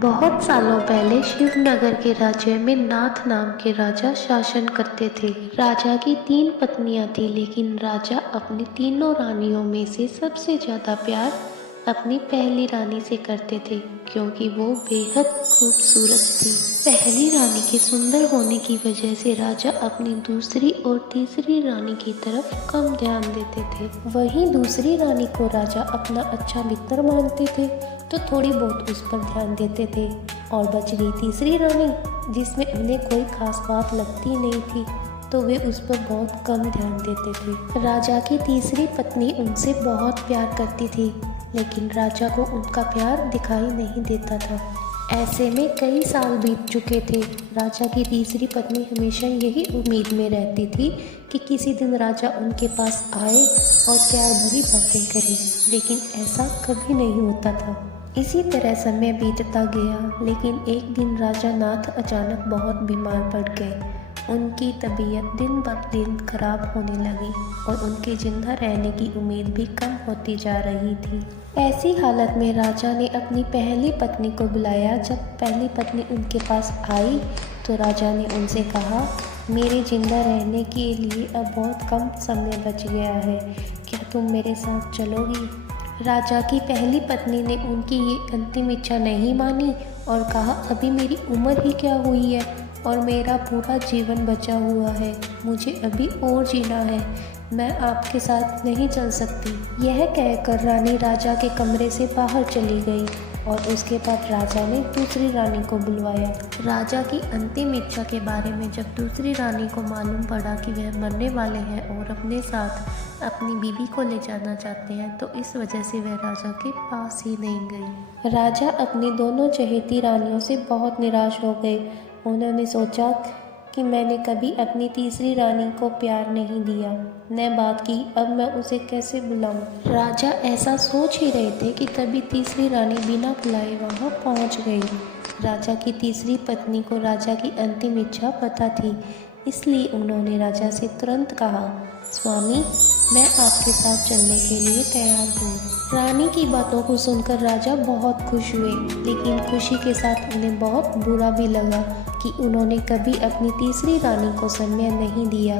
बहुत सालों पहले शिवनगर के राज्य में नाथ नाम के राजा शासन करते थे। राजा की 3 पत्नियां थी, लेकिन राजा अपनी तीनों रानियों में से सबसे ज्यादा प्यार अपनी पहली रानी से करते थे, क्योंकि वो बेहद खूबसूरत थी। पहली रानी के सुंदर होने की वजह से राजा अपनी दूसरी और तीसरी रानी की तरफ कम ध्यान देते थे। वहीं दूसरी रानी को राजा अपना अच्छा मित्र मानते थे, तो थोड़ी बहुत उस पर ध्यान देते थे। और बच गई तीसरी रानी, जिसमें उन्हें कोई खास बात लगती नहीं थी, तो वे उस पर बहुत कम ध्यान देते थे। राजा की तीसरी पत्नी उनसे बहुत प्यार करती थी, लेकिन राजा को उनका प्यार दिखाई नहीं देता था। ऐसे में कई साल बीत चुके थे। राजा की तीसरी पत्नी हमेशा यही उम्मीद में रहती थी कि किसी दिन राजा उनके पास आए और प्यार भरी बातें करे, लेकिन ऐसा कभी नहीं होता था। इसी तरह समय बीतता गया, लेकिन एक दिन राजा नाथ अचानक बहुत बीमार पड़ गए। उनकी तबीयत दिन ब दिन खराब होने लगी और उनके जिंदा रहने की उम्मीद भी कम होती जा रही थी। ऐसी हालत में राजा ने अपनी पहली पत्नी को बुलाया। जब पहली पत्नी उनके पास आई तो राजा ने उनसे कहा, मेरे जिंदा रहने के लिए अब बहुत कम समय बच गया है, क्या तुम मेरे साथ चलोगी? राजा की पहली पत्नी ने उनकी ये अंतिम इच्छा नहीं मानी और कहा, अभी मेरी उम्र ही क्या हुई है और मेरा पूरा जीवन बचा हुआ है, मुझे अभी और जीना है, मैं आपके साथ नहीं चल सकती। यह कहकर रानी राजा के कमरे से बाहर चली गई और उसके बाद राजा ने दूसरी रानी को बुलवाया। राजा की अंतिम इच्छा के बारे में जब दूसरी रानी को मालूम पड़ा कि वह मरने वाले हैं और अपने साथ अपनी बीवी को ले जाना चाहते हैं, तो इस वजह से वह राजा के पास ही नहीं गई। राजा अपनी दोनों चहेती रानियों से बहुत निराश हो गए। उन्होंने सोचा कि मैंने कभी अपनी तीसरी रानी को प्यार नहीं दिया, न बात की, अब मैं उसे कैसे बुलाऊं? राजा ऐसा सोच ही रहे थे कि तभी तीसरी रानी बिना बुलाए वहां पहुंच गई। राजा की तीसरी पत्नी को राजा की अंतिम इच्छा पता थी, इसलिए उन्होंने राजा से तुरंत कहा, स्वामी, मैं आपके साथ चलने के लिए तैयार हूँ। रानी की बातों को सुनकर राजा बहुत खुश हुए, लेकिन खुशी के साथ उन्हें बहुत बुरा भी लगा कि उन्होंने कभी अपनी तीसरी रानी को समय नहीं दिया,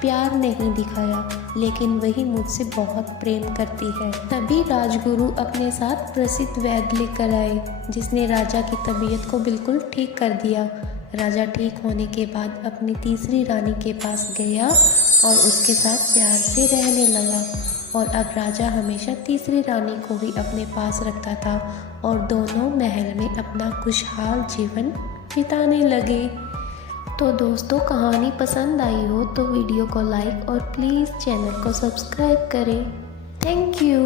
प्यार नहीं दिखाया, लेकिन वही मुझसे बहुत प्रेम करती है। तभी राजगुरु अपने साथ प्रसिद्ध वैद्य लेकर आए, जिसने राजा की तबीयत को बिल्कुल ठीक कर दिया। राजा ठीक होने के बाद अपनी तीसरी रानी के पास गया और उसके साथ प्यार से रहने लगा, और अब राजा हमेशा तीसरी रानी को भी अपने पास रखता था और दोनों महल में अपना खुशहाल जीवन बिताने लगे। तो दोस्तों, कहानी पसंद आई हो तो वीडियो को लाइक और प्लीज़ चैनल को सब्सक्राइब करें। Thank you.